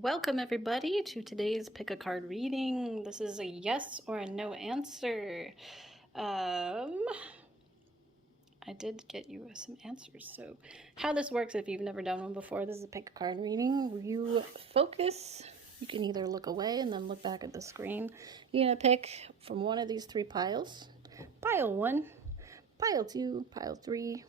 Welcome everybody to today's pick a card reading. This is a yes or a no answer. I did get you some answers. So how this works, if you've never done one before, this is a pick a card reading. You focus. You can either look away and then look back at the screen. You're gonna pick from one of these three piles. Pile 1, pile 2, pile 3.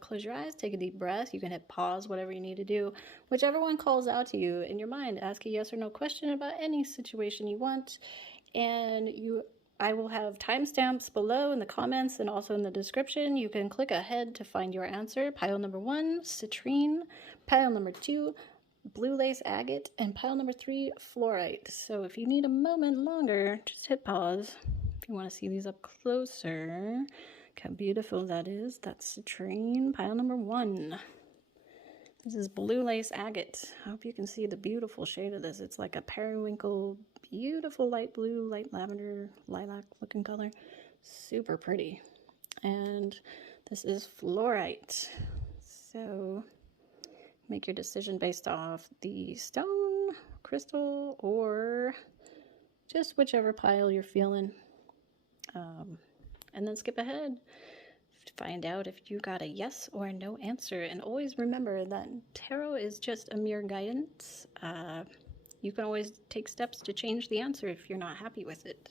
Close your eyes, take a deep breath. You can hit pause, whatever you need to do. Whichever one calls out to you in your mind, ask a yes or no question about any situation you want. And I will have timestamps below in the comments and also in the description. You can click ahead to find your answer. Pile number 1, citrine. Pile number 2, blue lace agate. And pile number 3, fluorite. So if you need a moment longer, just hit pause. If you want to see these up closer. Look how beautiful that is. That's citrine, pile number 1. This is blue lace agate. I hope you can see the beautiful shade of this. It's like a periwinkle, beautiful light blue, light lavender, lilac looking color. Super pretty. And this is fluorite. So make your decision based off the stone, crystal, or just whichever pile you're feeling. And then skip ahead to find out if you got a yes or a no answer. And always remember that tarot is just a mere guidance. You can always take steps to change the answer if you're not happy with it.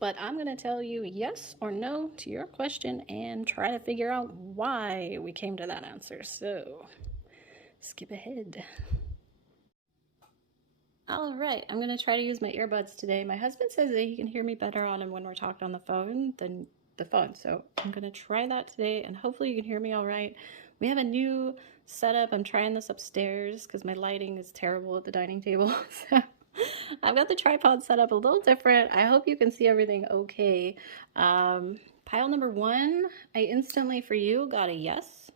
But I'm going to tell you yes or no to your question and try to figure out why we came to that answer. So skip ahead. All right, I'm going to try to use my earbuds today. My husband says that he can hear me better on him when we're talking on the phone than the phone. So I'm going to try that today and hopefully you can hear me all right. We have a new setup. I'm trying this upstairs because my lighting is terrible at the dining table. So I've got the tripod set up a little different. I hope you can see everything okay. Pile number 1, I instantly for you got a yes,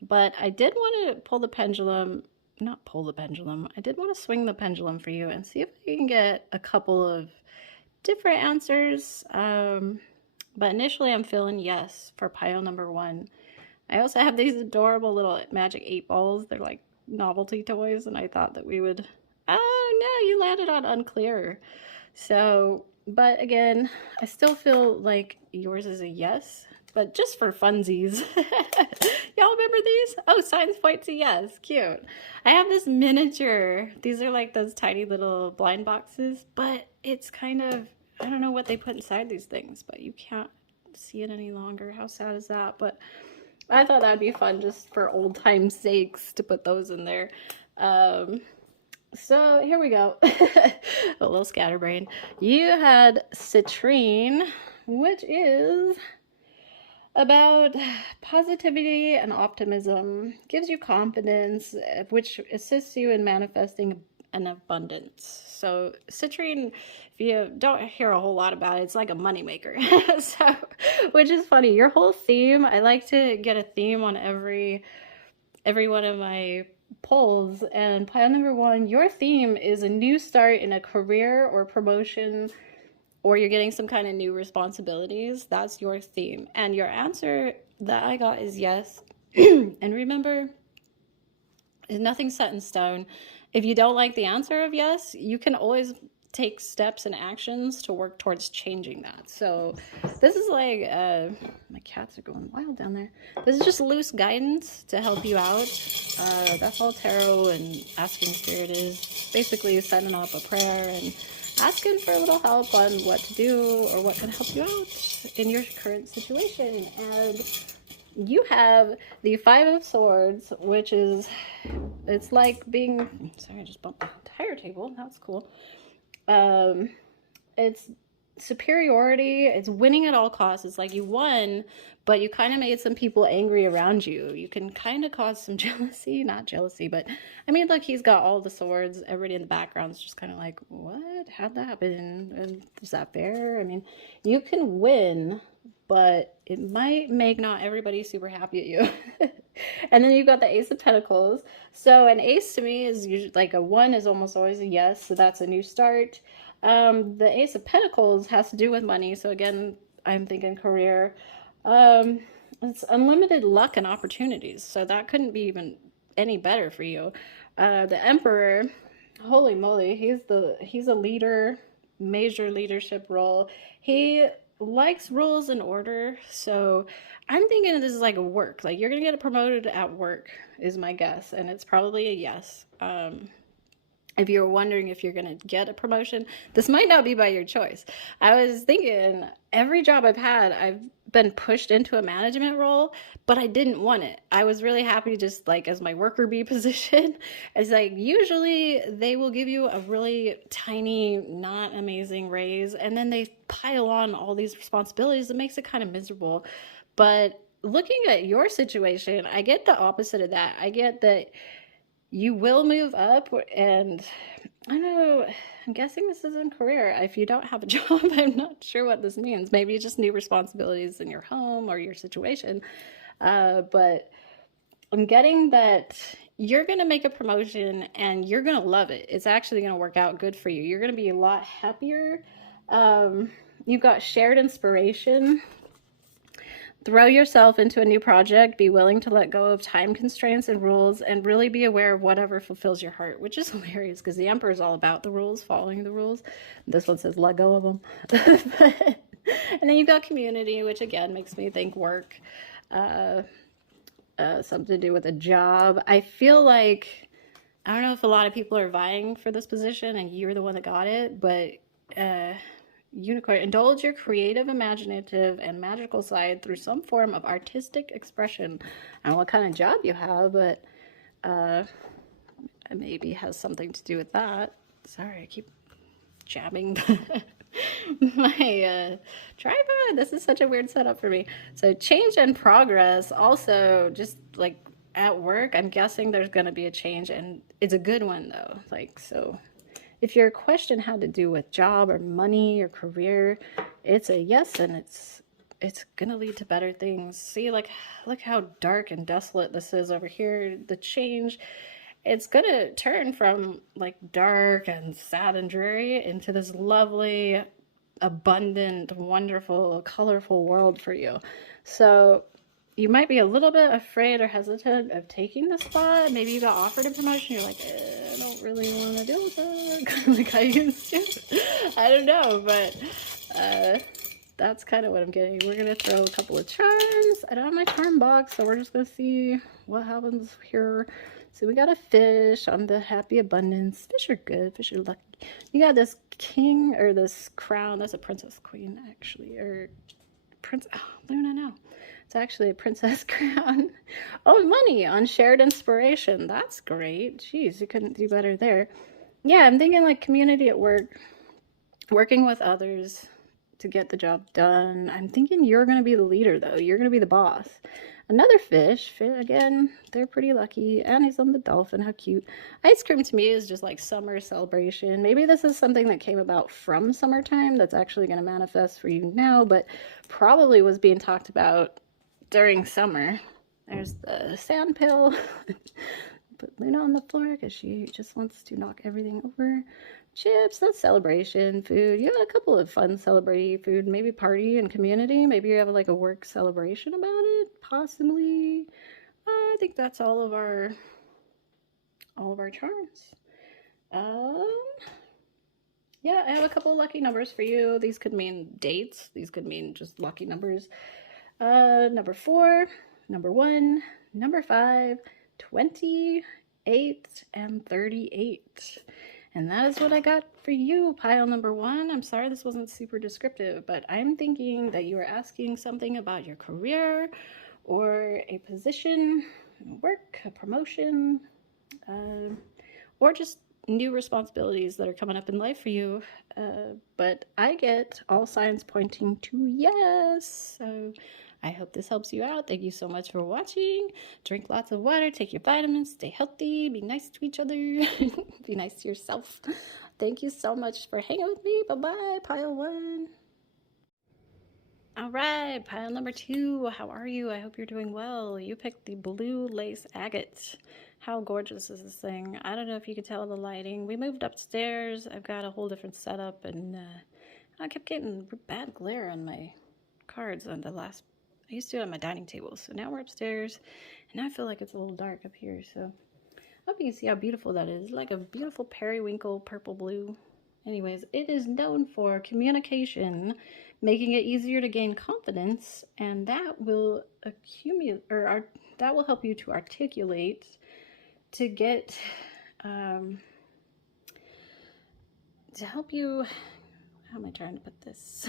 but I did want to pull the pendulum. Not pull the pendulum. I did want to swing the pendulum for you and see if I can get a couple of different answers. But initially I'm feeling yes for pile number 1. I also have these adorable little magic 8 balls. They're like novelty toys, and I thought that we would... Oh no, you landed on unclear. So, but again, I still feel like yours is a yes. But just for funsies. Y'all remember these? Oh, signs point to yes. Cute. I have this miniature. These are like those tiny little blind boxes, but it's kind of, I don't know what they put inside these things, but you can't see it any longer. How sad is that? But I thought that'd be fun just for old time's sakes to put those in there. So here we go. A little scatterbrain. You had citrine, which is about positivity and optimism, gives you confidence, which assists you in manifesting an abundance. So citrine, if you don't hear a whole lot about it, it's like a moneymaker. So, which is funny. Your whole theme, I like to get a theme on every one of my polls, and pile number 1, your theme is a new start in a career or promotion, or you're getting some kind of new responsibilities. That's your theme. And your answer that I got is yes. And remember, nothing's set in stone. If you don't like the answer of yes, you can always take steps and actions to work towards changing that. So this is like, my cats are going wild down there. This is just loose guidance to help you out. That's all tarot and asking spirit is. Basically setting up a prayer and asking for a little help on what to do or what can help you out in your current situation. And you have the 5 of Swords, which is, it's like being, sorry, I just bumped the entire table. That's cool. It's superiority. It's winning at all costs. It's like you won, but you kind of made some people angry around you. You can kind of cause some jealousy, not jealousy, but I mean, look, he's got all the swords. Everybody in the background is just kind of like, what? How'd that happen? And is that fair? I mean, you can win, but it might make not everybody super happy at you. And then you've got the Ace of Pentacles. So an ace to me is usually like a 1 is almost always a yes. So that's a new start. The Ace of Pentacles has to do with money. So again, I'm thinking career. It's unlimited luck and opportunities. So that couldn't be even any better for you. The Emperor, Holy moly, he's a leader, major leadership role. He likes rules and order, so I'm thinking this is like a work. Like you're gonna get promoted at work, is my guess, and it's probably a yes. If you're wondering if you're going to get a promotion, this might not be by your choice. I was thinking every job I've had, I've been pushed into a management role, but I didn't want it. I was really happy just like as my worker bee position. It's like usually they will give you a really tiny, not amazing raise, and then they pile on all these responsibilities. It makes it kind of miserable. But looking at your situation, I get the opposite of that. I get that you will move up, and I don't know, I'm guessing this isn't career. If you don't have a job, I'm not sure what this means. Maybe just new responsibilities in your home or your situation. But I'm getting that you're going to make a promotion and you're going to love it. It's actually going to work out good for you. You're going to be a lot happier. You've got shared inspiration. Throw yourself into a new project, be willing to let go of time constraints and rules, and really be aware of whatever fulfills your heart, which is hilarious because the Emperor is all about the rules, following the rules. This one says let go of them. And then you've got community, which again makes me think work, something to do with a job. I feel like, I don't know if a lot of people are vying for this position and you're the one that got it, but unicorn, indulge your creative, imaginative, and magical side through some form of artistic expression. I don't know what kind of job you have, but maybe has something to do with that. Sorry, I keep jabbing my tripod. This is such a weird setup for me. So change and progress. Also, just like at work, I'm guessing there's going to be a change, and it's a good one though. Like, so if your question had to do with job or money or career, it's a yes, and it's gonna lead to better things. See, like, look how dark and desolate this is over here. The change, it's gonna turn from like dark and sad and dreary into this lovely, abundant, wonderful, colorful world for you. So you might be a little bit afraid or hesitant of taking the spot. Maybe you got offered a promotion. You're like, I don't really want to deal with that like I used to. I don't know, but that's kind of what I'm getting. We're going to throw a couple of charms. I don't have my charm box, so we're just going to see what happens here. So we got a fish on the happy abundance. Fish are good. Fish are lucky. You got this king or this crown. That's a princess queen, actually. Or prince. Oh, Luna, no. It's actually a princess crown. Oh, money on shared inspiration. That's great. Jeez, you couldn't do better there. Yeah, I'm thinking like community at work, working with others to get the job done. I'm thinking you're going to be the leader, though. You're going to be the boss. Another fish, again, they're pretty lucky. And he's on the dolphin. How cute. Ice cream to me is just like summer celebration. Maybe this is something that came about from summertime that's actually going to manifest for you now, but probably was being talked about during summer. There's the sand pill. Put Luna on the floor because she just wants to knock everything over. Chips, that's celebration. Food, you have a couple of fun celebrating food. Maybe party and community. Maybe you have like a work celebration about it. Possibly. I think that's all of our charms. Yeah, I have a couple of lucky numbers for you. These could mean dates. These could mean just lucky numbers. Number 4, number 1, number 5, 28, and 38. And that is what I got for you, pile number 1. I'm sorry this wasn't super descriptive, but I'm thinking that you are asking something about your career or a position, work, a promotion, or just new responsibilities that are coming up in life for you. But I get all signs pointing to yes. So I hope this helps you out. Thank you so much for watching. Drink lots of water, take your vitamins, stay healthy, be nice to each other, be nice to yourself. Thank you so much for hanging with me. Bye-bye, pile 1. All right, pile number 2. How are you? I hope you're doing well. You picked the blue lace agate. How gorgeous is this thing? I don't know if you could tell the lighting. We moved upstairs. I've got a whole different setup, and I kept getting bad glare on my cards on the last. I used to do it on my dining table, so now we're upstairs, and I feel like it's a little dark up here, so Hope you can see how beautiful that is. Like a beautiful periwinkle purple blue. Anyways, it is known for communication, making it easier to gain confidence, and that will accumulate, or that will help you to articulate, to get, to help you, how am I trying to put this?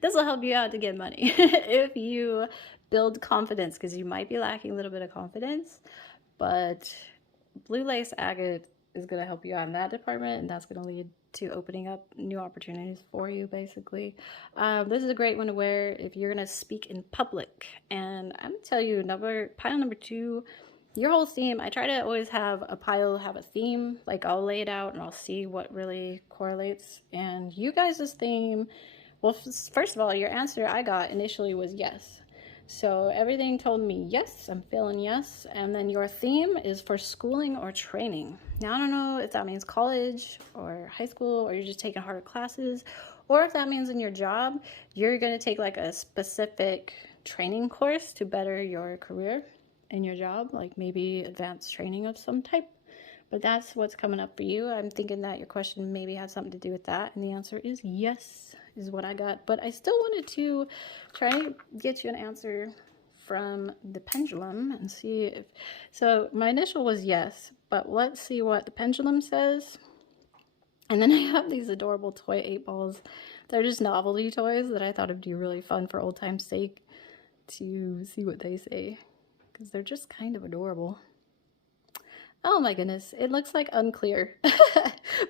This will help you out to get money if you build confidence, because you might be lacking a little bit of confidence, but blue lace agate is going to help you out in that department, and that's going to lead to opening up new opportunities for you, basically. This is a great one to wear if you're going to speak in public. And I'm going to tell you, pile number 2, your whole theme. I try to always have a pile have a theme. Like, I'll lay it out and I'll see what really correlates. And you guys' theme, well, first of all, your answer I got initially was yes. So everything told me yes, I'm feeling yes. And then your theme is for schooling or training. Now, I don't know if that means college or high school, or you're just taking harder classes, or if that means in your job, you're going to take like a specific training course to better your career in your job, like maybe advanced training of some type. But that's what's coming up for you. I'm thinking that your question maybe has something to do with that. And the answer is yes, is what I got. But I still wanted to try to get you an answer from the pendulum and see if, so my initial was yes, but let's see what the pendulum says. And then I have these adorable toy 8 balls. They're just novelty toys that I thought would be really fun for old time's sake to see what they say, because they're just kind of adorable. Oh my goodness, it looks like unclear.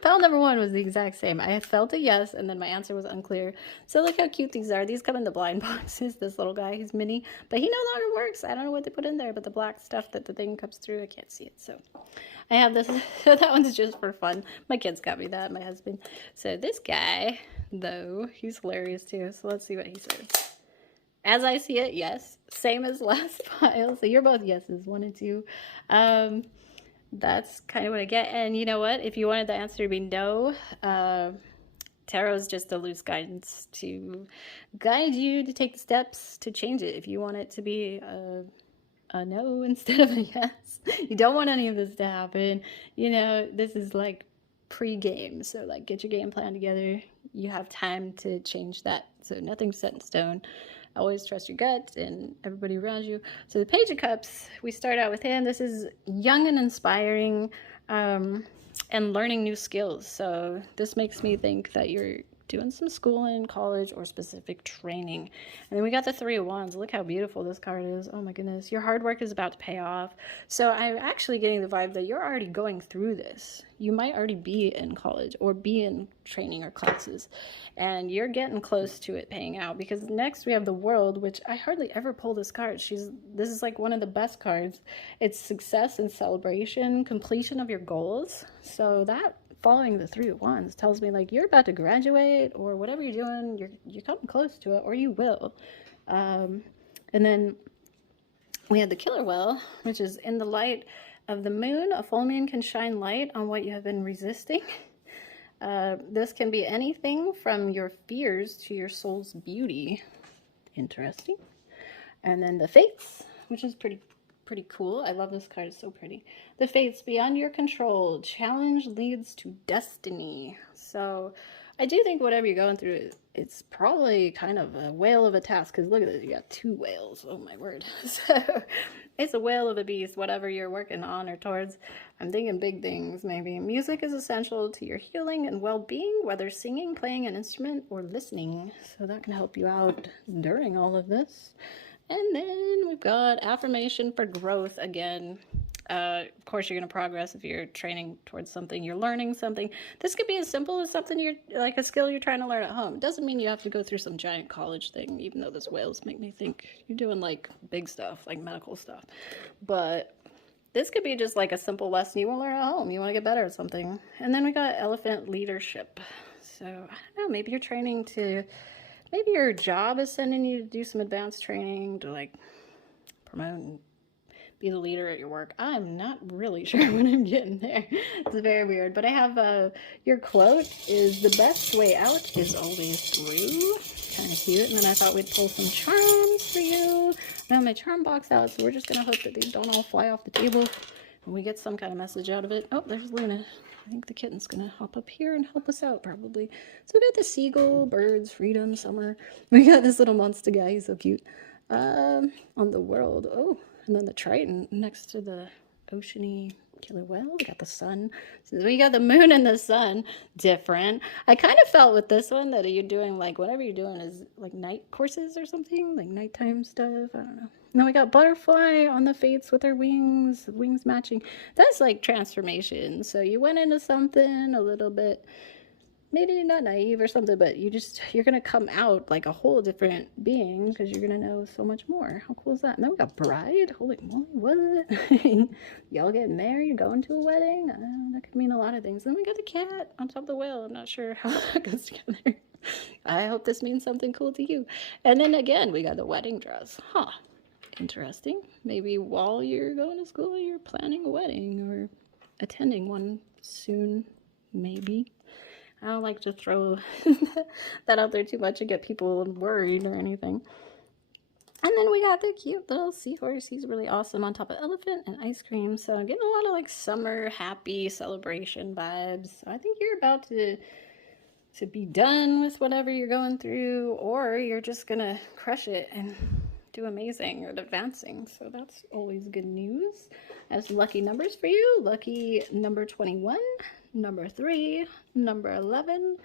Pile number 1 was the exact same. I had felt a yes, and then my answer was unclear. So look how cute these are. These come in the blind boxes. This little guy, he's mini, but he no longer works. I don't know what they put in there, but the black stuff that the thing comes through, I can't see it. So I have this. That one's just for fun. My kids got me that, my husband. So this guy, though, he's hilarious too. So let's see what he says. As I see it, yes. Same as last pile. So you're both yeses, 1 and 2. That's kind of what I get. And you know what? If you wanted the answer to be no, tarot is just a loose guidance to guide you to take the steps to change it. If you want it to be a no instead of a yes, you don't want any of this to happen. You know, this is like pre-game. So like, get your game plan together. You have time to change that. So nothing's set in stone. Always trust your gut and everybody around you. So the Page of Cups, we start out with him. This is young and inspiring, and learning new skills. So this makes me think that you're doing some schooling, college, or specific training. And then we got the 3 of Wands. Look how beautiful this card is. Oh my goodness. Your hard work is about to pay off. So I'm actually getting the vibe that you're already going through this. You might already be in college or be in training or classes, and you're getting close to it paying out, because next we have the World, which I hardly ever pull this card. This is like one of the best cards. It's success and celebration, completion of your goals. So that, following the 3 of Wands, tells me like you're about to graduate, or whatever you're doing, you're coming close to it, or you will. And then we had the Killer Whale, which is in the light of the moon. A full moon can shine light on what you have been resisting. This can be anything from your fears to your soul's beauty. Interesting. And then the Fates, which is pretty cool. I love this card. It's so pretty. The Fates, beyond your control. Challenge leads to destiny. So I do think whatever you're going through, it's probably kind of a whale of a task, because look at this. You got 2 whales. Oh my word. So it's a whale of a beast, whatever you're working on or towards. I'm thinking big things, maybe. Music is essential to your healing and well-being, whether singing, playing an instrument, or listening. So that can help you out during all of this. And then we've got affirmation for growth again. Of course, you're going to progress if you're training towards something, you're learning something. This could be as simple as something you're, like a skill you're trying to learn at home. It doesn't mean you have to go through some giant college thing, even though those whales make me think you're doing like big stuff, like medical stuff. But this could be just like a simple lesson you want to learn at home. You want to get better at something. And then we got elephant leadership. So I don't know, maybe you're training to, maybe your job is sending you to do some advanced training to like promote and be the leader at your work. I'm not really sure when I'm getting there. It's very weird. But I have your quote is, the best way out is always through. Kind of cute. And then I thought we'd pull some charms for you. I have my charm box out, so we're just going to hope that these don't all fly off the table. and we get some kind of message out of it. Oh, there's Luna. I think the kitten's gonna hop up here and help us out probably. So we got the seagull, birds, freedom, summer. We got this little monster guy, he's so cute. On the world. Oh, and then the Triton next to the oceany killer whale. We got the sun. So we got the moon and the sun. Different. I kind of felt with this one that you're doing like whatever you're doing is like night courses or something, like nighttime stuff. I don't know. And then we got butterfly on the fates with her wings matching. That's like transformation. So you went into something a little bit, maybe not naive or something, but you're gonna come out like a whole different being because you're gonna know so much more. How cool is that? And then we got bride. Holy moly, what? Y'all get married, going to a wedding? That could mean a lot of things. Then we got the cat on top of the whale. I'm not sure how that goes together. I hope this means something cool to you. And then again, we got the wedding dress. Huh. Interesting. Maybe while you're going to school, you're planning a wedding or attending one soon, maybe. I don't like to throw that out there too much and get people worried or anything. And then we got the cute little seahorse. He's really awesome on top of elephant and ice cream. So I'm getting a lot of like summer happy celebration vibes. So I think you're about to be done with whatever you're going through, or you're just gonna crush it and do amazing or advancing. So that's always good news. I have some lucky numbers for you. Lucky number 21, number 3, number 11,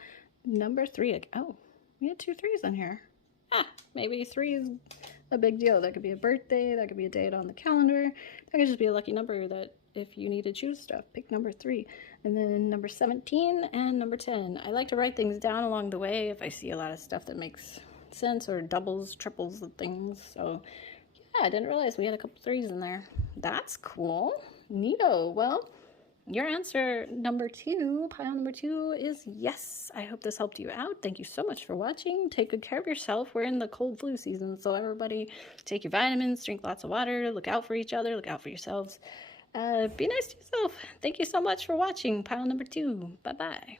number 3. Oh, we had 2 3s on here. Maybe 3 is a big deal. That could be a birthday, that could be a date on the calendar, that could just be a lucky number that if you need to choose stuff, pick number 3. And then number 17 and number 10. I like to write things down along the way if I see a lot of stuff that makes sense or doubles, triples of things. So yeah, I didn't realize we had a couple 3s in there. That's cool. Neato. Well, your answer number 2, pile number 2 is yes. I hope this helped you out. Thank you so much for watching. Take good care of yourself. We're in the cold flu season, so everybody take your vitamins, drink lots of water, look out for each other, look out for yourselves. Be nice to yourself. Thank you so much for watching pile number 2. Bye-bye.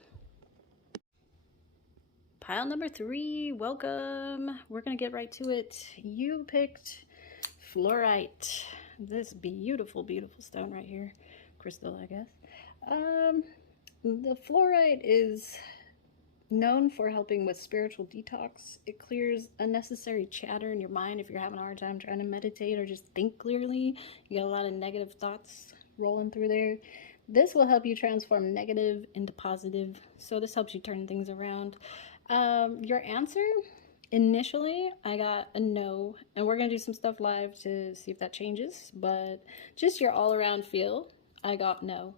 Pile number 3, welcome. We're gonna get right to it. You picked fluorite. This beautiful, beautiful stone right here. Crystal, I guess. The fluorite is known for helping with spiritual detox. It clears unnecessary chatter in your mind if you're having a hard time trying to meditate or just think clearly. You got a lot of negative thoughts rolling through there. This will help you transform negative into positive. So this helps you turn things around. Your answer, initially, I got a no, and we're going to do some stuff live to see if that changes, but just your all-around feel, I got no,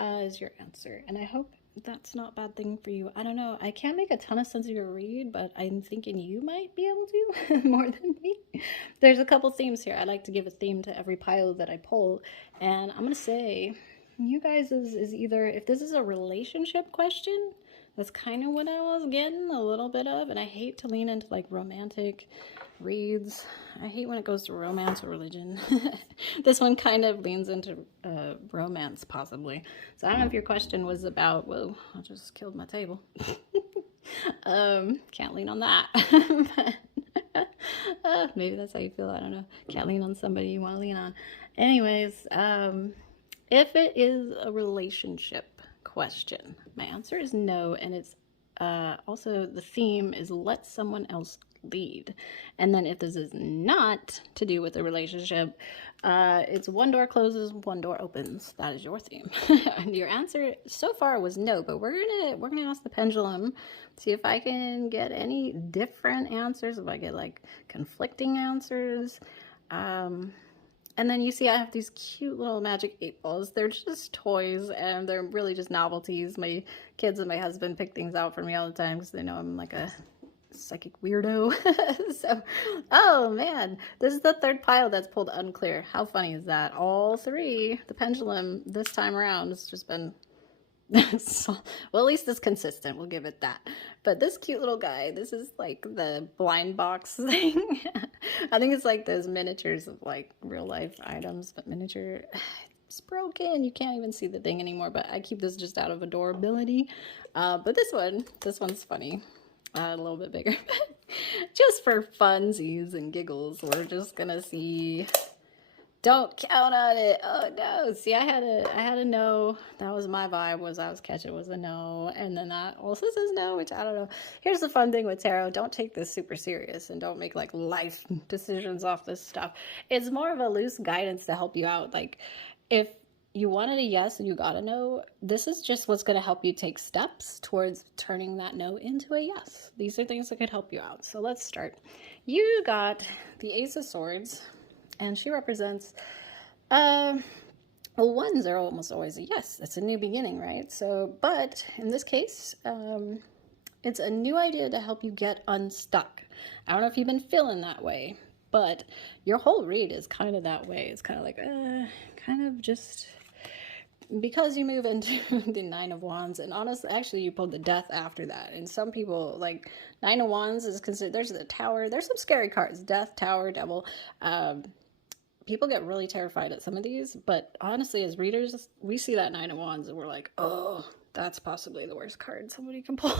is your answer, and I hope that's not a bad thing for you. I don't know, I can't make a ton of sense of your read, but I'm thinking you might be able to more than me. There's a couple themes here. I like to give a theme to every pile that I pull, and I'm going to say, you guys is either, if this is a relationship question, that's kind of what I was getting a little bit of, and I hate to lean into like romantic reads. I hate when it goes to romance or religion. This one kind of leans into romance, possibly. So I don't know if your question was about, whoa, I just killed my table. Can't lean on that. But, maybe that's how you feel, I don't know. Can't lean on somebody you want to lean on. Anyways, if it is a relationship question, my answer is no, and it's also the theme is let someone else lead. And then if this is not to do with a relationship, it's one door closes, one door opens. That is your theme. And your answer so far was no, but we're gonna ask the pendulum, see if I can get any different answers, if I get like conflicting answers. And then you see I have these cute little magic 8 balls. They're just toys, and they're really just novelties. My kids and my husband pick things out for me all the time because they know I'm like a psychic weirdo. So, oh man, this is the 3rd pile that's pulled unclear. How funny is that? All 3, the pendulum this time around has just been so, well, at least it's consistent, we'll give it that. But this cute little guy, this is like the blind box thing. I think it's like those miniatures of like real life items, but miniature. It's broken, you can't even see the thing anymore, but I keep this just out of adorability. But this one's funny, a little bit bigger. Just for funsies and giggles, we're just gonna see Don't count on it. Oh no. See, I had a no. That was my vibe, was I was catching was a no. And then that also says no, which I don't know. Here's the fun thing with tarot. Don't take this super serious and don't make like life decisions off this stuff. It's more of a loose guidance to help you out. Like if you wanted a yes and you got a no, this is just what's going to help you take steps towards turning that no into a yes. These are things that could help you out. So let's start. You got the Ace of Swords, and she represents well, ones are almost always a yes. It's a new beginning, right? So, but in this case, it's a new idea to help you get unstuck. I don't know if you've been feeling that way, but your whole read is kind of that way. It's kind of like, kind of just because you move into the Nine of Wands, and honestly, actually, you pulled the Death after that. And some people, like, Nine of Wands is considered, there's the Tower, there's some scary cards, Death, Tower, Devil. People get really terrified at some of these, but honestly, as readers, we see that Nine of Wands and we're like, oh, that's possibly the worst card somebody can pull.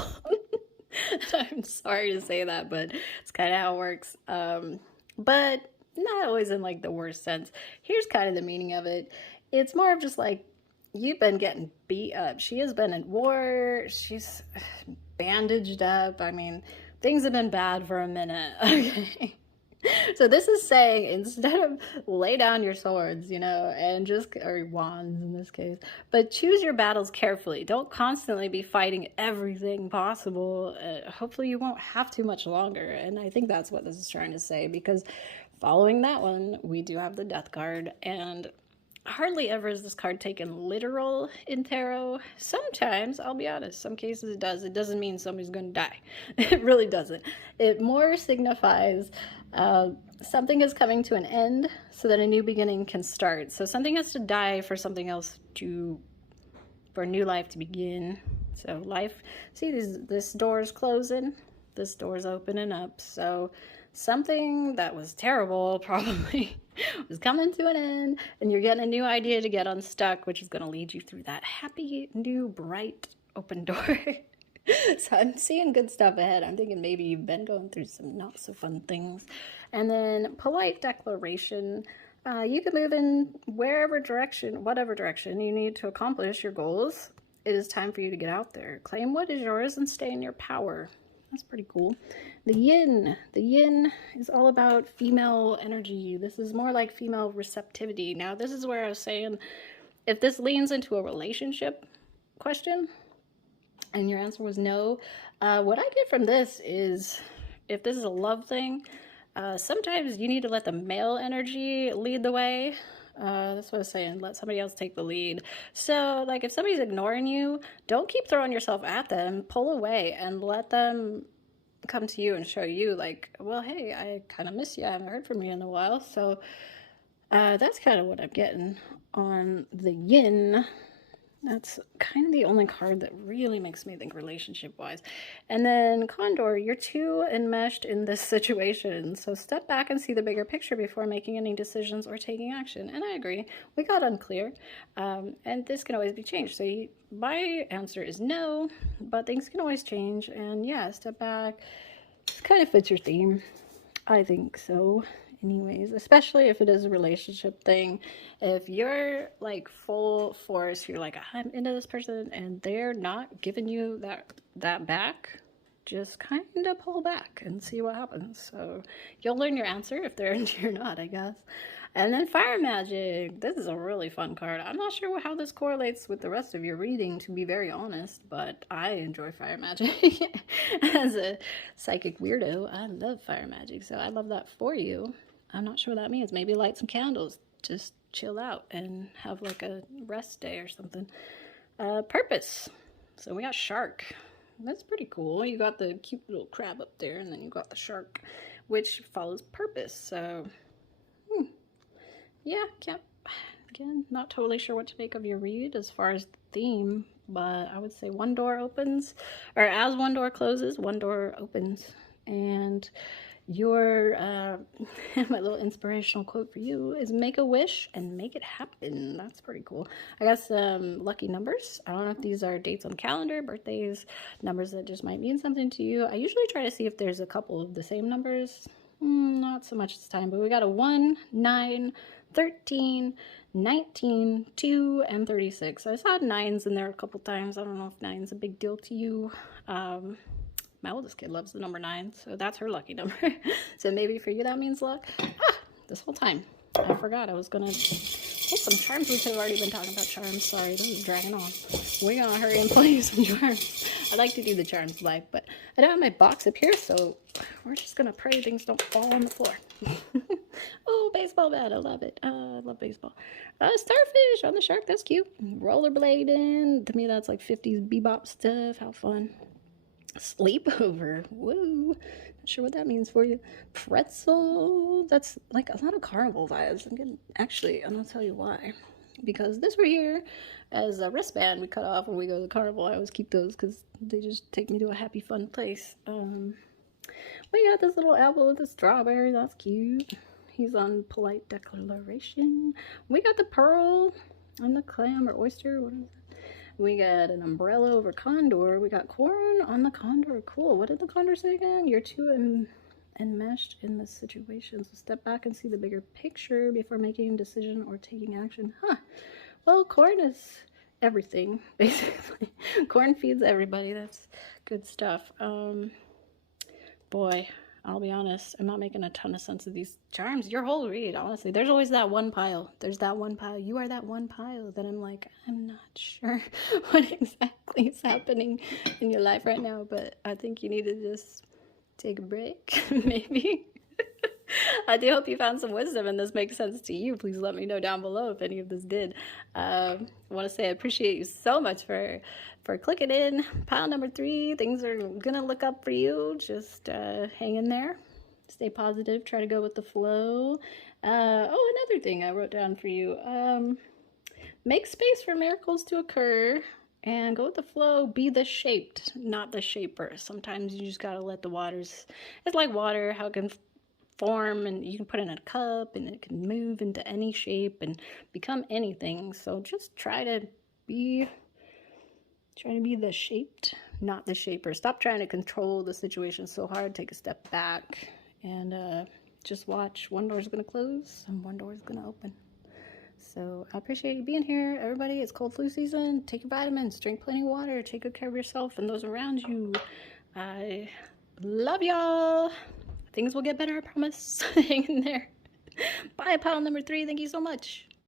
I'm sorry to say that, but it's kind of how it works. But not always in like the worst sense. Here's kind of the meaning of it. It's more of just like, you've been getting beat up. She has been in war. She's bandaged up. I mean, things have been bad for a minute. Okay. So this is saying, instead of lay down your swords, you know, and just, or wands in this case, but choose your battles carefully. Don't constantly be fighting everything possible. Hopefully you won't have too much longer. And I think that's what this is trying to say, because following that one, we do have the Death card, and hardly ever is this card taken literal in tarot. Sometimes, I'll be honest, some cases it does. It doesn't mean somebody's going to die. It really doesn't. It more signifies something is coming to an end so that a new beginning can start. So something has to die for something else to, for a new life to begin. So life, see, this door is closing, this door is opening up. So something that was terrible probably was coming to an end, and you're getting a new idea to get unstuck, which is going to lead you through that happy, new, bright, open door. So I'm seeing good stuff ahead. I'm thinking maybe you've been going through some not so fun things. And then polite declaration. You can move in whatever direction you need to accomplish your goals. It is time for you to get out there. Claim what is yours and stay in your power. That's pretty cool. The yin. The yin is all about female energy. This is more like female receptivity. Now, this is where I was saying, if this leans into a relationship question, and your answer was no, what I get from this is, if this is a love thing, sometimes you need to let the male energy lead the way. That's what I was saying. Let somebody else take the lead. So, like, if somebody's ignoring you, don't keep throwing yourself at them. Pull away and let them come to you and show you, like, well, hey, I kind of miss you. I haven't heard from you in a while. So, that's kind of what I'm getting on the yin. That's kind of the only card that really makes me think relationship-wise. And then Condor, you're too enmeshed in this situation. So step back and see the bigger picture before making any decisions or taking action. And I agree. We got unclear. And this can always be changed. So my answer is no, but things can always change. And yeah, step back. This kind of fits your theme. I think so. Anyways, especially if it is a relationship thing. If you're like full force, you're like, I'm into this person, and they're not giving you that back, just kind of pull back and see what happens. So you'll learn your answer if they're into you or not, I guess. And then Fire Magic. This is a really fun card. I'm not sure how this correlates with the rest of your reading, to be very honest, but I enjoy Fire Magic. As a psychic weirdo, I love Fire Magic, so I love that for you. I'm not sure what that means. Maybe light some candles. Just chill out and have like a rest day or something. Purpose. So we got shark. That's pretty cool. You got the cute little crab up there, and then you got the shark, which follows purpose. So, yeah, again, not totally sure what to make of your read as far as the theme, but I would say one door opens, or as one door closes, one door opens. And your my little inspirational quote for you is make a wish and make it happen. That's pretty cool. I got some lucky numbers. I don't know if these are dates on the calendar, birthdays, numbers that just might mean something to you. I usually try to see if there's a couple of the same numbers. Not so much this time, but we got a 1, 9, 13, 19, 2, and 36. I saw 9s in there a couple times. I don't know if 9's a big deal to you. My oldest kid loves the number 9, so that's her lucky number. So maybe for you that means luck. This whole time I forgot I was gonna pull some charms. We could have already been talking about charms. Sorry, this is dragging on. We're gonna hurry and play some charms. I like to do the charms live, but I don't have my box up here, so we're just gonna pray things don't fall on the floor. Oh, baseball bat, I love it. I love baseball. Starfish on the shark, that's cute. Rollerblading, to me that's like 50s bebop stuff. How fun. Sleepover, woo. Not sure what that means for you. Pretzel, that's like a lot of carnival vibes. I'm getting, actually, I'm gonna tell you why. Because this right here, as a wristband we cut off when we go to the carnival. I always keep those because they just take me to a happy, fun place. We got this little apple with a strawberry, that's cute. He's on polite declaration. We got the pearl on the clam or oyster, what is it? We got an umbrella over condor. We got corn on the condor. Cool. What did the condor say again? You're too enmeshed in this situation, so step back and see the bigger picture before making a decision or taking action. Huh. Well, corn is everything, basically. Corn feeds everybody. That's good stuff. Boy, I'll be honest, I'm not making a ton of sense of these charms. Your whole read, honestly. There's always that one pile. There's that one pile. You are that one pile that I'm like, I'm not sure what exactly is happening in your life right now, but I think you need to just take a break, maybe. I do hope you found some wisdom and this makes sense to you. Please let me know down below if any of this did. I want to say I appreciate you so much for clicking in. Pile number 3, things are gonna look up for you. Just hang in there, stay positive, try to go with the flow. Oh, another thing I wrote down for you. Make space for miracles to occur and go with the flow. Be the shaped, not the shaper. Sometimes you just gotta let the waters, it's like water, how it can form, and you can put it in a cup and it can move into any shape and become anything. So just try to be the shaped, not the shaper. Stop trying to control the situation so hard. Take a step back and just watch. One door is going to close and one door is going to open. So I appreciate you being here, everybody. It's cold flu season. Take your vitamins, drink plenty of water, take good care of yourself and those around you. I love y'all. Things will get better, I promise. Hang in there. Bye, pile number 3. Thank you so much.